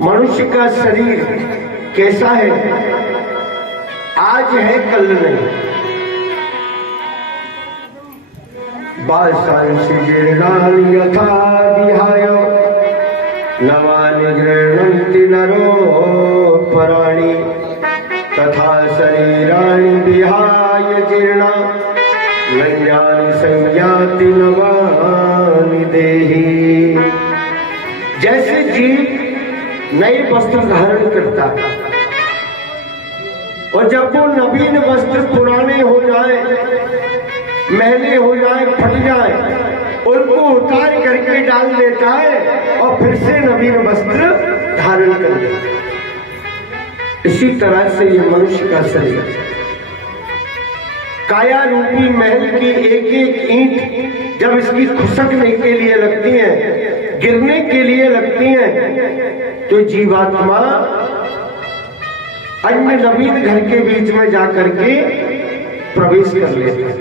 मनुष्य का शरीर कैसा है, आज है कल नहीं। बासांसि जीर्णानि यथा विहाय नवानि गृह्णन्ति नरोपराणि तथा शरीराणि विहाय जीर्णा नैयानि संयाति नवानि देहि। जैसे जीव नए वस्त्र धारण करता है और जब वो नवीन वस्त्र पुराने हो जाए, मैले हो जाए, फट जाए, उनको उतार करके डाल देता है और फिर से नवीन वस्त्र धारण कर देता है। इसी तरह से ये मनुष्य का शरीर काया रूपी महल की एक एक ईंट जब इसकी खुसकने के लिए लगती है, गिरने के लिए लगती है, तो जीवात्मा अन्य नवीन घर के बीच में जाकर के प्रवेश कर लेता है।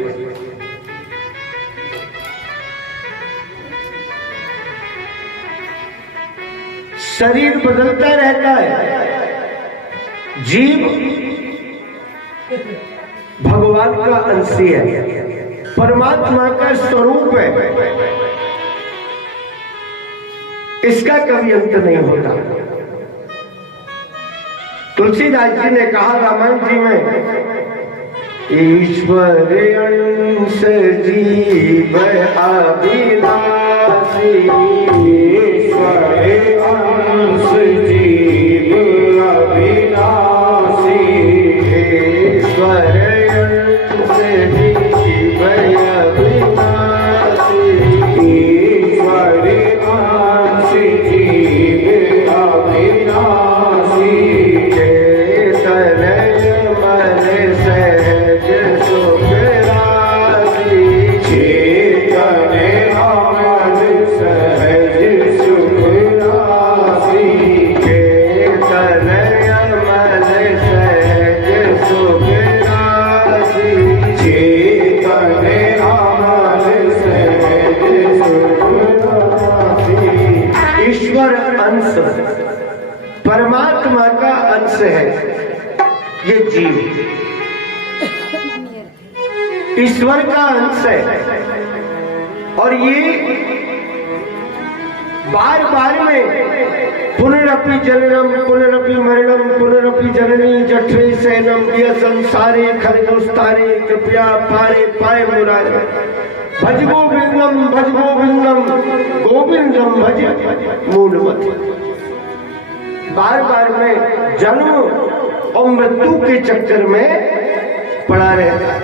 शरीर बदलता रहता है। जीव भगवान का अंश है, परमात्मा का स्वरूप है, इसका कभी अंत नहीं होता। तुलसीदास जी ने कहा रामायण जी में, ईश्वर अंश जीव अविनाशी, ईश्वर अंश जीव अविनाशी, ईश्वर अंश जीव अविनाशी, ईश्वर अंश जीव अविनाशी, चेतन मन सहज सुख राशि, चेतन मन सहज सुख राशि, चेतन मन सहज सुख राशि, चेतन मन सहज सुख राशि। ईश्वर अंश परमात्मा का अंश है ये जीव, ईश्वर का अंश है। और ये बार बार में पुनरपि जननम पुनरपि मरणम पुनरपि जननी जठरे सैनम ये संसारे खरदोस्तारे कृपया पारे पाए मुरारे, भज गोविंदम गोविंदम भज मूलमति। बार बार में जन्म और मृत्यु के चक्कर में पड़ा रहता है।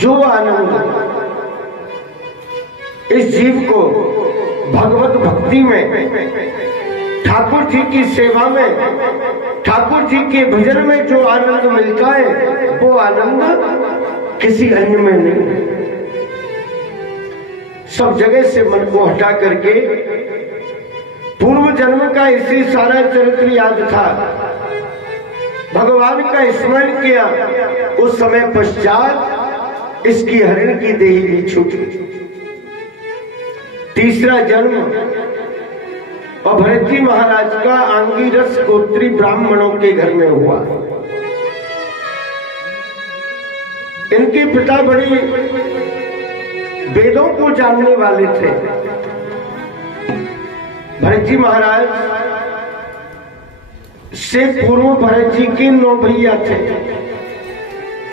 जो आनंद इस जीव को भगवत भक्ति में, ठाकुर जी की सेवा में, ठाकुर जी के भजन में जो आनंद मिलता है, वो आनंद किसी अन्य में नहीं। सब जगह से मन को हटा करके पूर्व जन्म का इसी सारा चरित्र याद था, भगवान का स्मरण किया, उस समय पश्चात इसकी हरण की देही भी छूटी। तीसरा जन्म और भरत जी महाराज का आंगीरस गोत्री ब्राह्मणों के घर में हुआ। इनके पिता बड़ी वेदों को जानने वाले थे। भरत जी महाराज से पूर्व भरत जी के 9 भैया थे,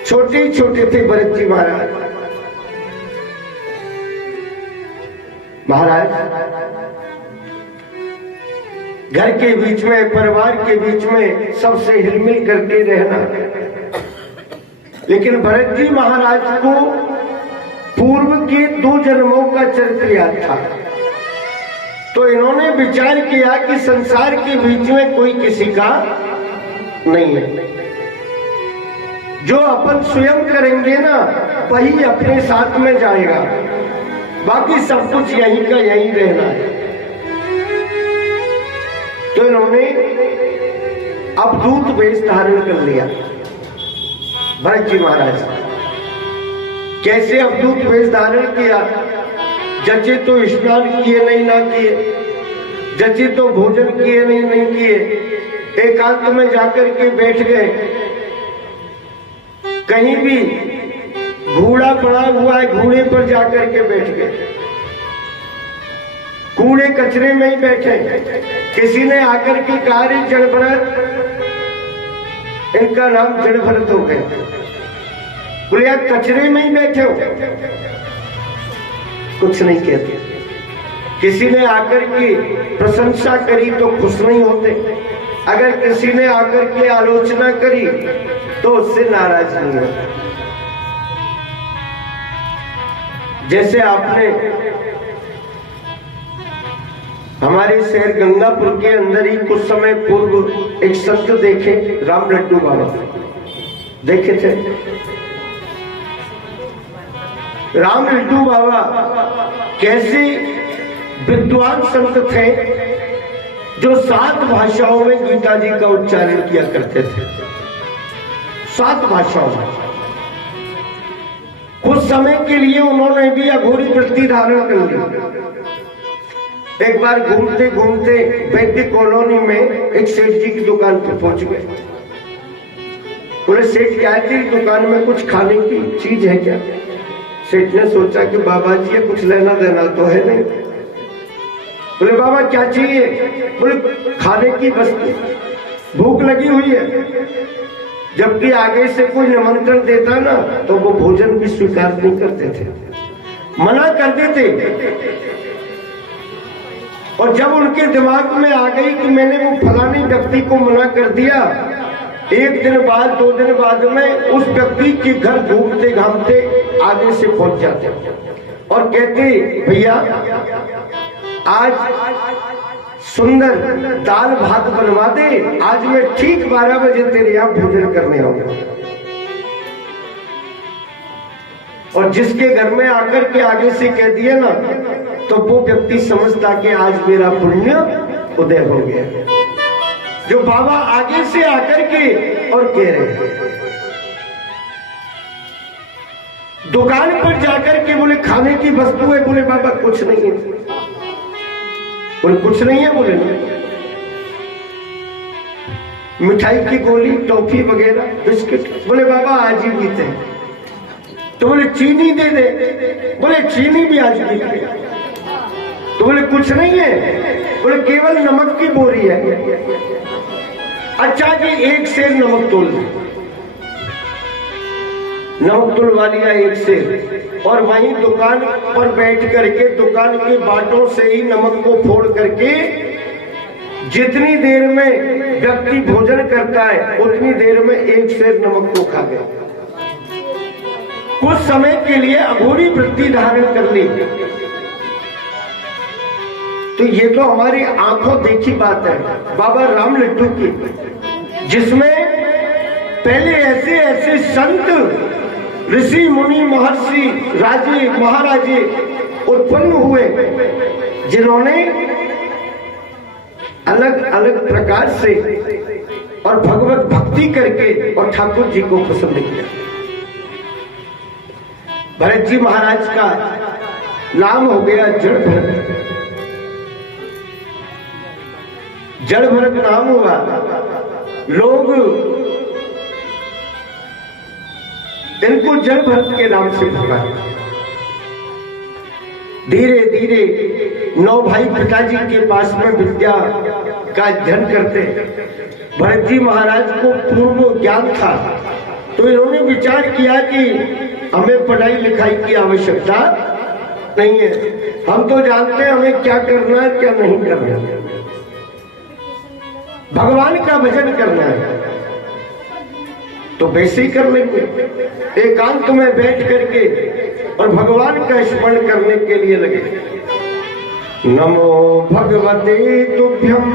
छोटे छोटे थे भरत जी महाराज। महाराज घर के बीच में, परिवार के बीच में सबसे हिलमिल करके रहना, लेकिन भरत जी महाराज को पूर्व के 2 जन्मों का चरित्र याद था। तो इन्होंने विचार किया कि संसार के बीच में कोई किसी का नहीं है, जो अपन स्वयं करेंगे ना वही अपने साथ में जाएगा, बाकी सब कुछ यहीं का यहीं रहना है। तो इन्होंने अवधूत वेश धारण कर लिया भरत जी महाराज। कैसे अवधूत वेश धारण किया? जचे तो स्नान किए नहीं ना किए, जचे तो भोजन किए नहीं किए, एकांत में जाकर के बैठ गए। कहीं भी घोड़ा पड़ा हुआ है, घोड़े पर जाकर के बैठ गए, कूड़े कचरे में ही बैठे। किसी ने आकर के कहा रे जड़ भरत, इनका नाम जड़ भरत हो गया, बोले यार कचरे में ही बैठे हो, कुछ नहीं कहते। किसी ने आकर के प्रशंसा करी तो खुश नहीं होते, अगर किसी ने आकर के आलोचना करी तो उससे नाराज नहीं होते। जैसे आपने हमारे शहर गंगापुर के अंदर ही कुछ समय पूर्व एक संत देखे, राम लड्डू बाबा देखे थे। राम लड्डू बाबा कैसे विद्वान संत थे जो 7 भाषाओं में गीता जी का उच्चारण किया करते थे, 7 भाषाओं में। कुछ समय के लिए उन्होंने भी अघोरी वृत्ति धारण कर ली। एक बार घूमते घूमते वैद्य कॉलोनी में एक सेठ जी की दुकान पर पहुंच गए। बोले सेठ क्या है तेरी दुकान में कुछ खाने की चीज है क्या? सेठ ने सोचा कि बाबा जी ये कुछ लेना देना तो है नहीं। बोले बाबा क्या चाहिए? बोले खाने की वस्तु, भूख लगी हुई है। जबकि आगे से कोई निमंत्रण देता ना तो वो भोजन भी स्वीकार नहीं करते थे, मना कर देते। और जब उनके दिमाग में आ गई कि मैंने वो फलाने व्यक्ति को मना कर दिया, 1 दिन बाद 2 दिन बाद में उस व्यक्ति के घर घूमते घामते आगे से पहुंच जाते और कहते भैया आज सुंदर दाल भात बनवा दे, आज मैं ठीक 12 बजे तेरे यहाँ भोजन करने आऊंगा। और जिसके घर में आकर के आगे से कह दिया ना तो वो व्यक्ति समझता कि आज मेरा पुण्य उदय हो गया। जो बाबा आगे से आकर के और कह रहे, दुकान पर जाकर के बोले खाने की वस्तु है, बोले बाबा कुछ नहीं है। बोले कुछ नहीं है? बोले मिठाई की गोली, टॉफी वगैरह, बिस्किट। बोले बाबा आज ही बीते। तो बोले चीनी दे दे। बोले चीनी भी आज बीते। तो बोले कुछ नहीं है? बोले केवल नमक की बोरी है। अच्छा जी 1 सेर नमक तोल दे। नमक तुलवा लिया 1 सेर और वहीं दुकान पर बैठ करके दुकान के बाटों से ही नमक को फोड़ करके जितनी देर में व्यक्ति भोजन करता है उतनी देर में 1 सेर नमक को खा गया। कुछ समय के लिए अघोरी वृत्ति धारण कर ली। तो ये तो हमारी आंखों देखी बात है बाबा राम लड्डू की, जिसमें पहले ऐसे ऐसे संत ऋषि मुनि महर्षि राजे महाराजे उत्पन्न हुए जिन्होंने अलग अलग प्रकार से और भगवत भक्ति करके और ठाकुर जी को पसंद किया। भरत जी महाराज का नाम हो गया जड़ भरत। जड़ भरत नाम हुआ, लोग इनको जड़ भरत के नाम से पुकारे। धीरे धीरे 9 भाई पिताजी के पास में विद्या का अध्ययन करते। भरत जी महाराज को पूर्व ज्ञान था तो इन्होंने विचार किया कि हमें पढ़ाई लिखाई की आवश्यकता नहीं है, हम तो जानते हैं हमें क्या करना है क्या नहीं करना है, भगवान का भजन करना है तो वैसे ही कर लेंगे। एकांत में बैठ करके और भगवान का स्मरण करने के लिए लगे। नमो भगवते तुभ्यं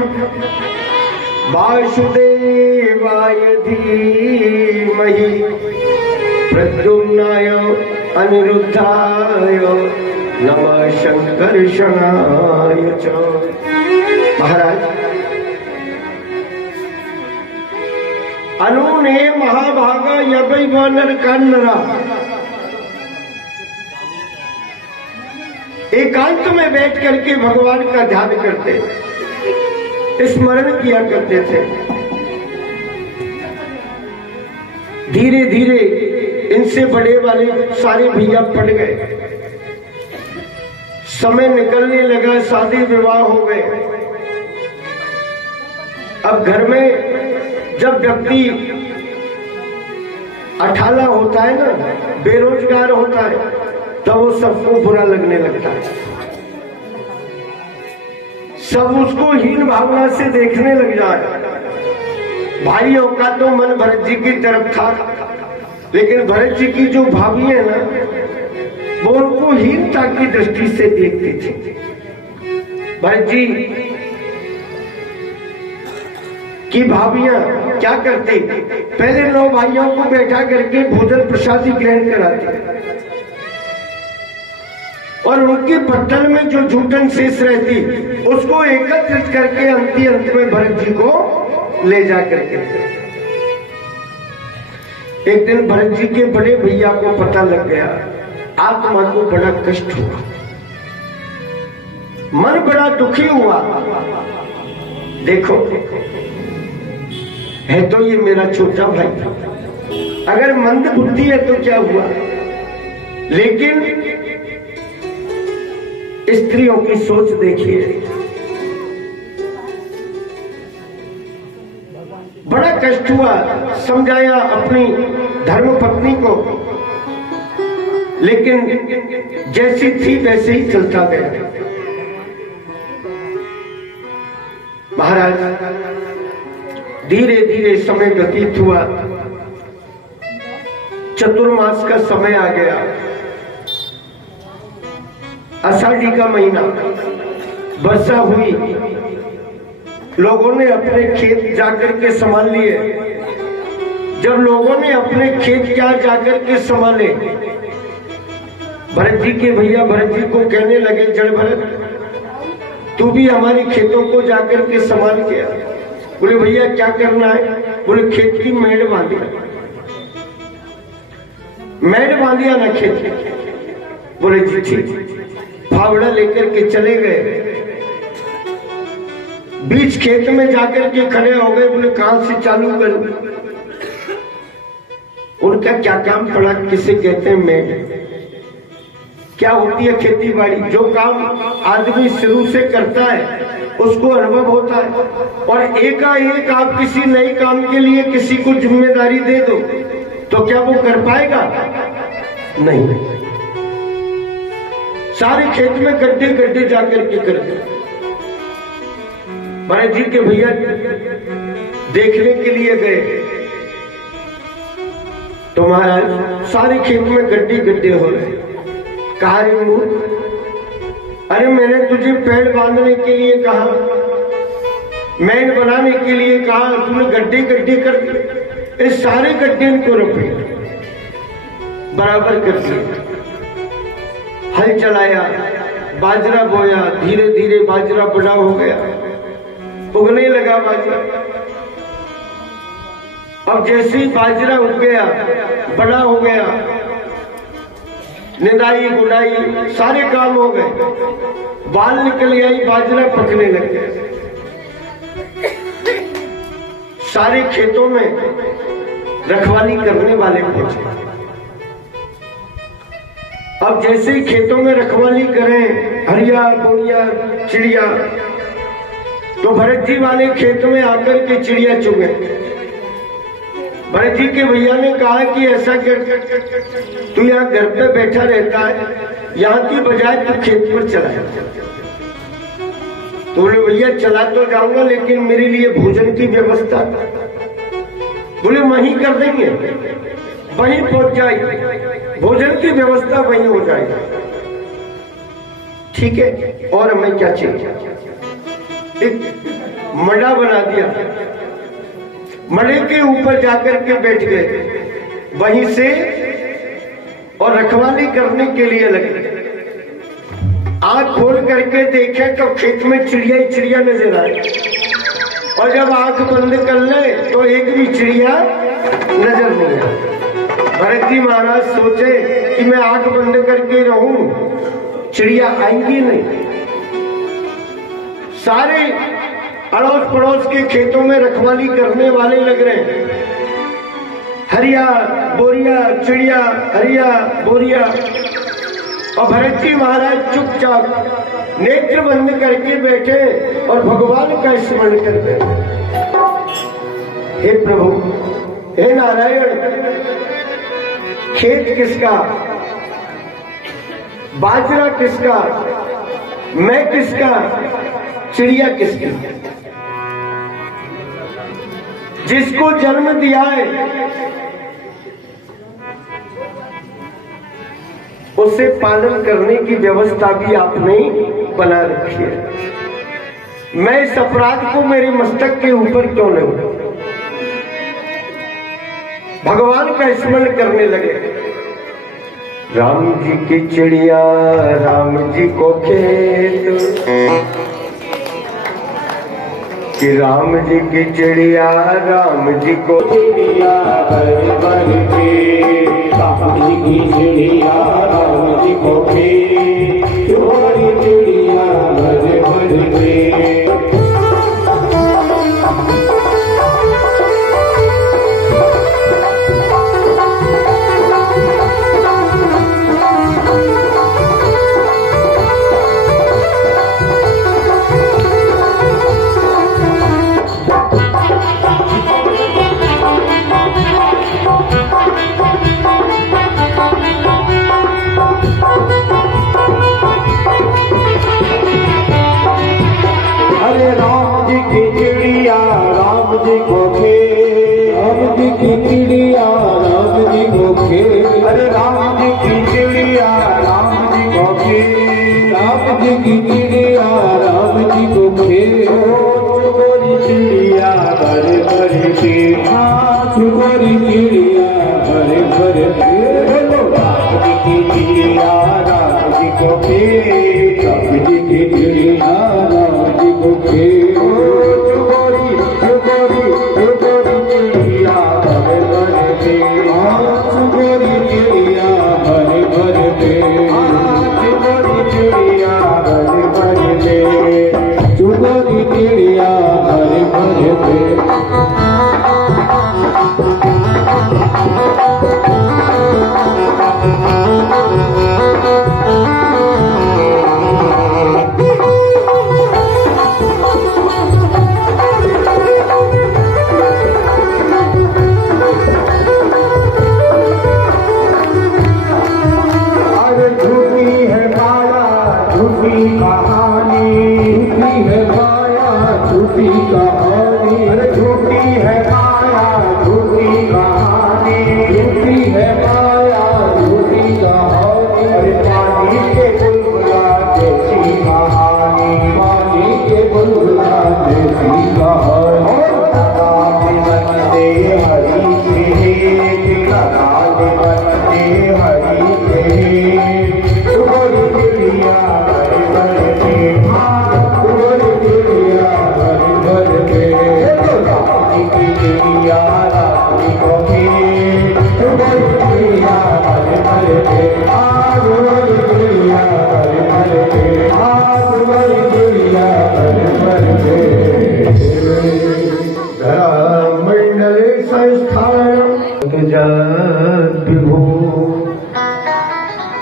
वासुदेवाय धीमहि प्रद्युम्नाय अनिरुद्धाय नमः शंकर्षणाय च। महाराज अनुने महाभागा यबै वनर कन्नरा, एकांत में बैठ करके भगवान का ध्यान करते, स्मरण किया करते थे। धीरे धीरे इनसे बड़े वाले सारे भैया पड़ गए, समय निकलने लगा, शादी विवाह हो गए। अब घर में जब व्यक्ति अठाला होता है ना, बेरोजगार होता है, तब वो सबको बुरा लगने लगता है, सब उसको हीन भावना से देखने लग जाए। भाइयों का तो मन भरत जी की तरफ था, लेकिन भरत जी की जो भाभी है ना, वो उनको हीनता की दृष्टि से देखती थी। भरत जी की भाभियां क्या करती, पहले 9 भाइयों को बैठा करके भोजन प्रसादी ग्रहण कराती और उनके पत्तल में जो जूठन शेष रहती उसको एकत्रित करके अंत में भरत जी को ले जा करके। एक दिन भरत जी के बड़े भैया को पता लग गया, आत्मा को बड़ा कष्ट हुआ, मन बड़ा दुखी हुआ। देखो, है तो ये मेरा छोटा भाई, अगर मंद बुद्धि है तो क्या हुआ, लेकिन स्त्रियों की सोच देखिए, बड़ा कष्ट हुआ। समझाया अपनी धर्मपत्नी को, लेकिन जैसी थी वैसे ही चलता गया। महाराज धीरे धीरे समय व्यतीत हुआ, चतुर्मास का समय आ गया, आषाढ़ी का महीना, वर्षा हुई, लोगों ने अपने खेत जाकर के संभाल लिए। जब लोगों ने अपने खेत क्या जाकर के संभाले, भरत जी के भैया भरत जी को कहने लगे, जड़ भरत तू भी हमारे खेतों को जाकर के संभाल के आ। बोले भैया क्या करना है? बोले खेत की मेड़ बांधी, मेड़ बांधिया ना खेत। बोले जी ठीक। फावड़ा लेकर के चले गए, बीच खेत में जाकर के खड़े हो गए। बोले कहां से चालू करूं? उनका क्या काम पड़ा, किसे कहते हैं मेड़। क्या होती है खेती बाड़ी, जो काम आदमी शुरू से करता है उसको अनुभव होता है, और एकाएक आप किसी नए काम के लिए किसी को जिम्मेदारी दे दो तो क्या वो कर पाएगा? नहीं। सारे खेत में गड्ढे गड्ढे जाकर के कर दो। भरत जी के भैया देखने के लिए गए तो महाराज सारे खेत में गड्ढे गड्ढे हो रहे। कहा रे मूर्ख, अरे मैंने तुझे पेड़ बांधने के लिए कहा, मेड़ बनाने के लिए कहा, तूने गड्ढे गड्ढे कर दिए। इस सारे गड्ढे इनको रखे बराबर कर दिए। हल चलाया, बाजरा बोया, धीरे धीरे बाजरा बड़ा हो गया, उगने लगा बाजरा। अब जैसे ही बाजरा उग गया, बड़ा हो गया, निदाई गुड़ाई सारे काम हो गए, बाल निकल आई, बाजरा पकने लग गया। सारे खेतों में रखवाली करने वाले पहुंचे। अब जैसे ही खेतों में रखवाली करें, हरिया बोरिया चिड़िया, तो भरत जी वाले खेत में आकर के चिड़िया चुगे। भरत जी के भैया ने कहा कि ऐसा कर, तू यहाँ घर पे बैठा रहता है, यहाँ की बजाय तू खेत पर चला। तो बोले भैया चला तो जाऊंगा, लेकिन मेरे लिए भोजन की व्यवस्था। बोले वहीं कर देंगे, वहीं पहुंच जाएगी, भोजन की व्यवस्था वहीं हो जाएगी। ठीक है, और हमें क्या चाहिए? एक मड़ा बना दिया, मड़े के ऊपर जाकर के बैठ गए, वहीं से और रखवाली करने के लिए लगे। आंख खोल करके देखे तो खेत में चिड़िया ही चिड़िया नजर आए, और जब आंख बंद कर ले तो एक भी चिड़िया नजर नहीं आए। भरत जी महाराज सोचे कि मैं आंख बंद करके रहूं, चिड़िया आएंगी नहीं। सारे अड़ोस पड़ोस के खेतों में रखवाली करने वाले लग रहे हैं, हरिया बोरिया चिड़िया, हरिया बोरिया। और भरत जी महाराज चुपचाप नेत्र बंद करके बैठे और भगवान का स्मरण करते। हे प्रभु, हे नारायण, खेत किसका, बाजरा किसका, मैं किसका, चिड़िया किसकी? जिसको जन्म दिया है उसे पालन करने की व्यवस्था भी आपने बना रखी है। मैं इस अपराध को मेरे मस्तक के ऊपर क्यों लूं? भगवान का स्मरण करने लगे। राम जी की चिड़िया, राम जी को खेत, कि राम जी की चिड़िया, राम जी को चिड़िया, भर भर के, राम जी की चिड़िया, राम जी को खेत, तुम्हारी चिड़िया भर भर के।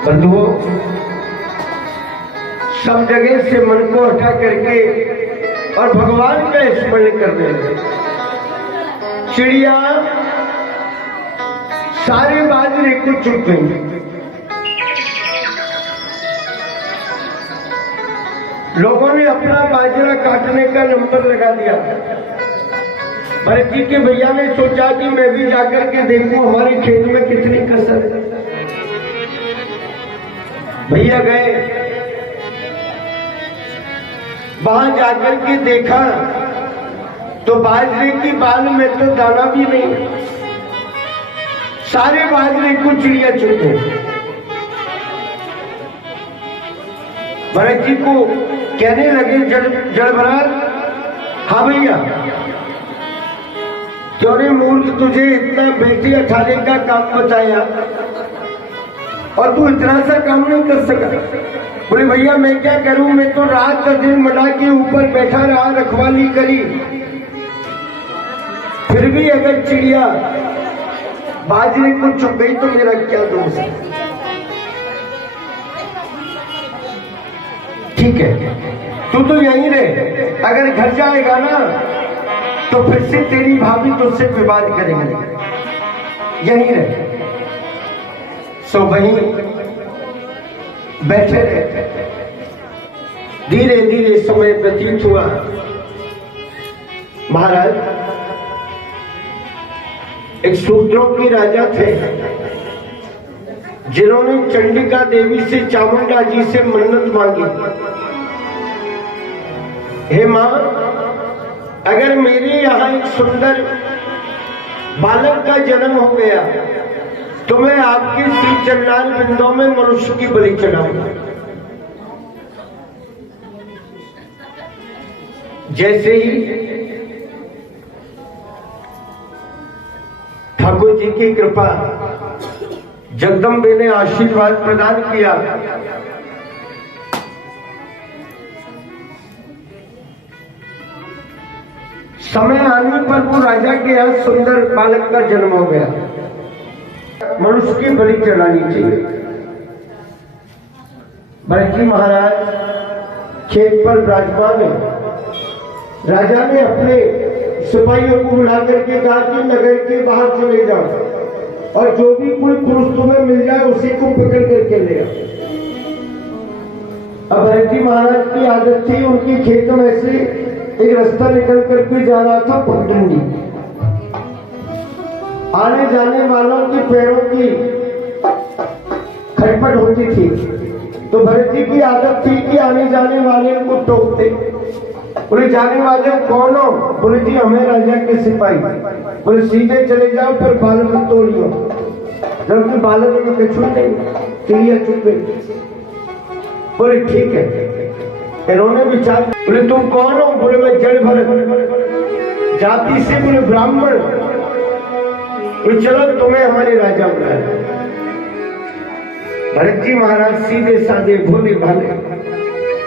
बंधुओं, सब जगह से मन को हटा करके और भगवान का स्मरण करने लगे। चिड़िया सारे बाजरे को चुप गई। लोगों ने अपना बाजरा काटने का नंबर लगा दिया। भरत जी के भैया ने सोचा कि मैं भी जाकर के देखूं हमारे खेत में कितनी कसर है। भैया गए, वहां जाकर के देखा तो बाजरे की बाल में तो दाना भी नहीं, सारे बाजरे को चिड़िया चुन गई। भरत जी को कहने लगे जड़भरार, हाँ भैया, क्यों रे मूर्ख, तुझे इतना बेटी अठाने का काम बताया, और तू इतना सा काम नहीं कर सका। बोले भैया मैं क्या करूं, मैं तो रात का दिन मना के ऊपर बैठा रहा, रखवाली करी, फिर भी अगर चिड़िया बाजरे को चुप गई तो मेरा क्या दोष है। ठीक है तू तो यहीं रहे, अगर घर जाएगा ना तो फिर से तेरी भाभी तुझसे विवाद करेंगे, यहीं रहे। सो वहीं बैठे रहे। धीरे धीरे समय व्यतीत हुआ। महाराज एक शूद्रों की राजा थे जिन्होंने चंडिका देवी से, चामुंडा जी से मन्नत मांगी, हे मां अगर मेरे यहाँ एक सुंदर बालक का जन्म हो गया तो मैं आपके श्री चरणार बिंदों में मनुष्य की बलि चढ़ाऊंगा। जैसे ही ठाकुर जी की कृपा, जगदम्बे ने आशीर्वाद प्रदान किया, समय आने पर वो राजा के यहाँ सुंदर बालक का जन्म हो गया। मनुष्य की बलि चढ़ानी चाहिए। भरत जी महाराज खेत पर विराजमान है। राजा ने अपने सिपाहियों को बुला करके कहा कि नगर के बाहर चले जाओ और जो भी कोई पुरुष तुम्हें मिल जाए उसी को पकड़ करके ले आओ। अब भरत जी महाराज की आदत थी, उनके खेत में से एक रास्ता निकल करके जा रहा था पगडंडी। आने जाने वालों के पैरों की खटपट होती थी, तो भरत जी की आदत थी कि आने जाने वाले को टोकते। बोले जाने वाले कौन हो? बोले जी हमें राजा के सिपाही। बोले सीधे चले जाओ पर बाल मत तोड़ियो, जबकि बालक में कछु नहीं, चिड़िया चुप गई। बोले ठीक है। इन्होंने विचार, बोले तुम कौन हो? बोले मैं जड़ भरत, जाति से बोले ब्राह्मण। बोले चलो तुम्हें हमारे राजा बुलाए। भरत जी महाराज सीधे साधे भोले भाले।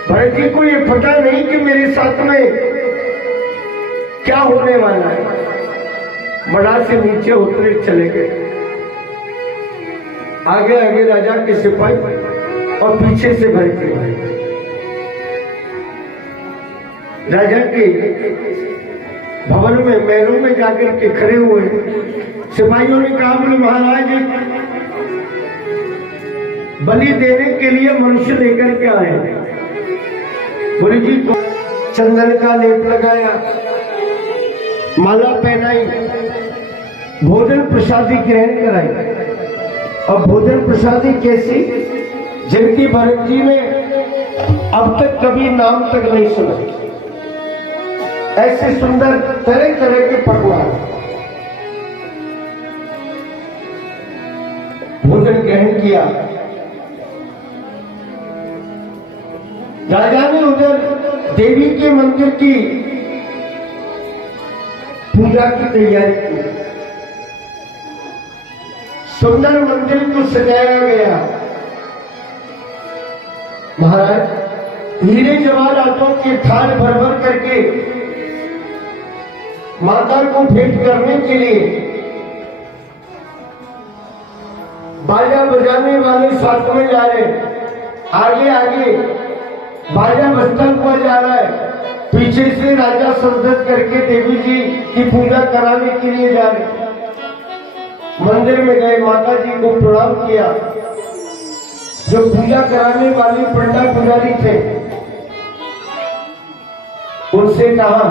भरत जी को ये पता नहीं कि मेरे साथ में क्या होने वाला है। मड़ा से नीचे उतरे चले गए। आगे आगे राजा के सिपाही और पीछे से भरत जी महाराज। राजा के भवन में, महलों में जाकर के खड़े हुए सिपाहियों ने कहा, बोले महाराज बलि देने के लिए मनुष्य लेकर के आए। बोले जी चंदन का लेप लगाया, माला पहनाई, भोजन प्रसादी ग्रहण कराई। और भोजन प्रसादी कैसी, जिनकी भरत जी ने अब तक कभी नाम तक नहीं सुना। ऐसे सुंदर तरह तरह के पकवान, भोजन ग्रहण किया। राजा ने उधर देवी के मंदिर की पूजा की तैयारी की। सुंदर मंदिर को सजाया गया। महाराज हीरे जवाहरातों के थाल भर भर करके माता को भेंट करने के लिए बाजा बजाने वाले साथ में जा रहे। आगे आगे बाजा बजता हुआ जा रहा है, पीछे से राजा संसद करके देवी जी की पूजा कराने के लिए जा रहे। मंदिर में गए, माता जी को प्रणाम किया। जो पूजा कराने वाले पंडा पुजारी थे उनसे कहा